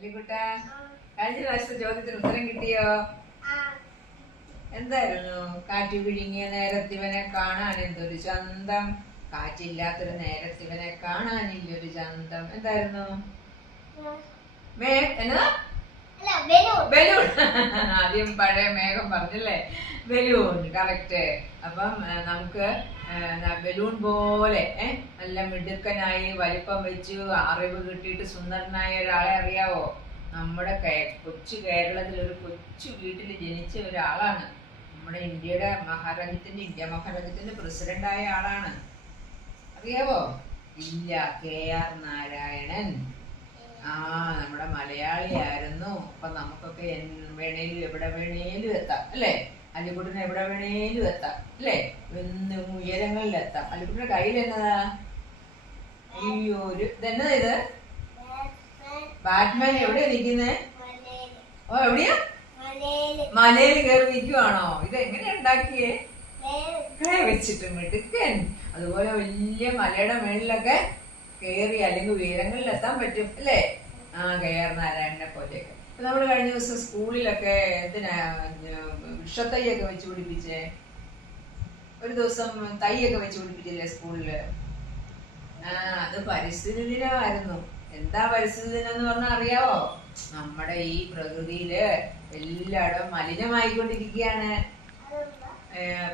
അല്ലിക്കുട്ട, കഴിഞ്ഞ പ്രാവശ്യത്തെ ചോദ്യത്തിന് ഉത്തരം കിട്ടിയോ? എന്തായിരുന്നു? കാറ്റ് വിഴുങ്ങിയ നേരത്തിവനെ കാണാൻ എന്തൊരു ചന്തം, കാറ്റില്ലാത്തൊരു നേരത്തിവനെ കാണാനില്ലൊരു ചന്തം. എന്തായിരുന്നു? എന്നതാ? ബലൂൺ. ആദ്യം പഴയ മേഘം പറഞ്ഞല്ലേ, ബലൂൺ. കറക്റ്റ്. അപ്പം നമുക്ക് ബലൂൺ പോലെ നല്ല മിടുക്കനായി വലിപ്പം വെച്ച് അറിവ് കിട്ടിയിട്ട് സുന്ദരനായ ഒരാളെ അറിയാവോ? നമ്മുടെ കൊച്ചു കേരളത്തിൽ ഒരു കൊച്ചു വീട്ടിൽ ജനിച്ച ഒരാളാണ്. നമ്മുടെ ഇന്ത്യ മഹാരാജ്യത്തിന്റെ പ്രസിഡന്റായ ആളാണ്. അറിയാവോ? ഇല്ല. KR നാരായണൻ. നമ്മുടെ മലയാളിയായിരുന്നു. അപ്പൊ നമുക്കൊക്കെ എവിടെ വേണേലും എത്താം അല്ലേ? അല്ലിക്കുട്ടിന് എവിടെ വേണേലും എത്താം അല്ലേ? ഉയരങ്ങളിൽ എത്താം. അല്ലിക്കുട്ടിന്റെ കയ്യിൽ എന്നതാ? അയ്യോ, ഇതെന്നതാ ഇത്? ബാറ്റ്മാൻ. എവിടെയാ നിൽക്കുന്നേ? എവിടെയാ? മലയിൽ കയറി നിൽക്കുവാണോ? ഇത് എങ്ങനെയാ ഉണ്ടാക്കിയേ? ക്ലേ വെച്ചിട്ട്. മിടുക്കൻ. അതുപോലെ വലിയ മലയുടെ മേളിലൊക്കെ കയറി അല്ലെങ്കിൽ ഉയരങ്ങളിൽ എത്താൻ പറ്റും അല്ലേ? KR നാരായണനെ പോലെയൊക്കെ. നമ്മൾ കഴിഞ്ഞ ദിവസം സ്കൂളിലൊക്കെ എന്തിനാ വൃക്ഷത്തൈയൊക്കെ വെച്ച് പിടിപ്പിച്ചേ? ഒരു ദിവസം തൈയൊക്കെ വെച്ച് പിടിപ്പിച്ചില്ലേ സ്കൂളില്? അത് പരിസ്ഥിതി ദിനമായിരുന്നു. എന്താ പരിസ്ഥിതി ദിനം എന്ന് പറഞ്ഞാൽ അറിയാവോ? നമ്മുടെ ഈ പ്രകൃതിയില് എല്ലായിടവും മലിനമായിക്കൊണ്ടിരിക്കുകയാണ്.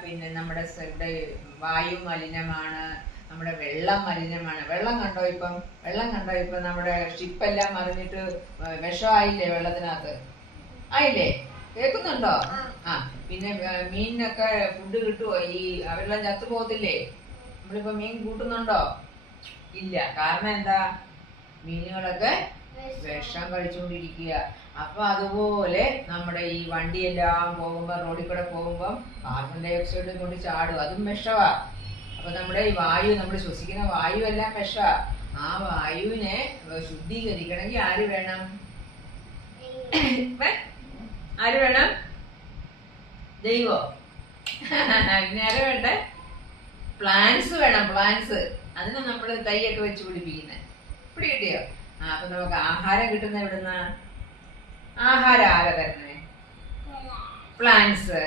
പിന്നെ നമ്മുടെ ഇവിടെ വായു മലിനമാണ്, നമ്മുടെ വെള്ളം മലിനമാണ്. വെള്ളം കണ്ടോ ഇപ്പം നമ്മുടെ ഷിപ്പെല്ലാം മറിഞ്ഞിട്ട് വിഷമായില്ലേ? വെള്ളത്തിനകത്ത് ആയില്ലേ? കേൾക്കുന്നുണ്ടോ? പിന്നെ മീനിനൊക്കെ ഫുഡ് കിട്ടുമോ? ഈ അവരെല്ലാം ചത്തുപോകത്തില്ലേ? നമ്മളിപ്പോ മീൻ കൂട്ടുന്നുണ്ടോ? ഇല്ല. കാരണം എന്താ? മീനുകളൊക്കെ വിഷം കഴിച്ചുകൊണ്ടിരിക്കുക. അപ്പൊ അതുപോലെ നമ്മുടെ ഈ വണ്ടിയെല്ലാം പോകുമ്പോ, റോഡിൽ കൂടെ പോകുമ്പോ കാർബൺ ഡൈ ഓക്സൈഡ് കൊണ്ട് ചാടും. അതും വിഷവാ. അപ്പൊ നമ്മുടെ ഈ വായു, നമ്മൾ ശ്വസിക്കുന്ന വായു എല്ലാം വിഷവാ. ആ വായുവിനെ ശുദ്ധീകരിക്കണമെങ്കിൽ ആര് വേണം? ആര് വേണം? ദൈവോ? പിന്നെ ആര് വേണ്ടേ? പ്ലാന്റ്സ് വേണം. പ്ലാന്റ്സ്. അതിന് നമ്മൾ തൈയൊക്കെ വെച്ച് പിടിപ്പിക്കുന്നത്. പിടി കിട്ടിയോ? അപ്പൊ നമുക്ക് ആഹാരം കിട്ടുന്ന എവിടുന്ന? ആഹാരം ആരാ തരണേ? പ്ലാന്റ്സ്.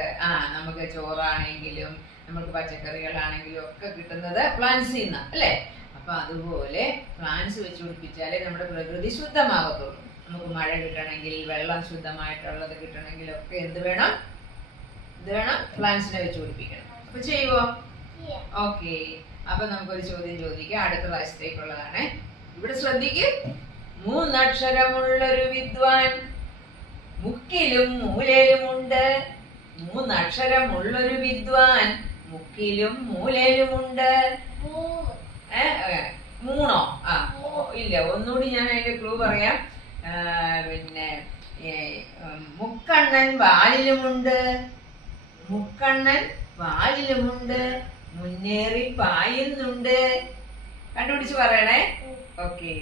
നമുക്ക് ചോറാണെങ്കിലും നമുക്ക് പച്ചക്കറികളാണെങ്കിലും ഒക്കെ കിട്ടുന്നത് പ്ലാന്റ്സിൽ നിന്നാ അല്ലേ? അപ്പൊ അതുപോലെ പ്ലാന്റ്സ് വെച്ച് പിടിപ്പിച്ചാലേ നമ്മുടെ പ്രകൃതി ശുദ്ധമാകത്തുള്ളൂ. നമുക്ക് മഴ കിട്ടണമെങ്കിൽ, വെള്ളം ശുദ്ധമായിട്ടുള്ളത് കിട്ടണമെങ്കിൽ ഒക്കെ എന്ത് വേണം? പ്ലാന്റ്സിനെ വെച്ച് പിടിപ്പിക്കണം. അപ്പൊ ചെയ്യുവോ? ഓക്കെ. അപ്പൊ നമുക്കൊരു ചോദ്യം ചോദിക്കാം. അടുത്ത പ്രാവശ്യത്തേക്കുള്ളതാണ്. ഇവിടെ ശ്രദ്ധിക്കും. 3 അക്ഷരമുള്ളൊരു വിദ്വാൻ മുക്കിലും മൂലയിലുമുണ്ട്. 3 അക്ഷരമുള്ളൊരു വിദ്വാൻ മുക്കിലും മൂലയിലുമുണ്ട്. 3 ഇല്ല. ഒന്നുകൂടി ഞാൻ അതിന്റെ ക്ലൂ പറയാം. പിന്നെ മുക്കണ്ണൻ വാലിലുമുണ്ട്. മുന്നേറി പായുന്നുണ്ട്. കണ്ടുപിടിച്ച് പറയണേ. ഓക്കെ.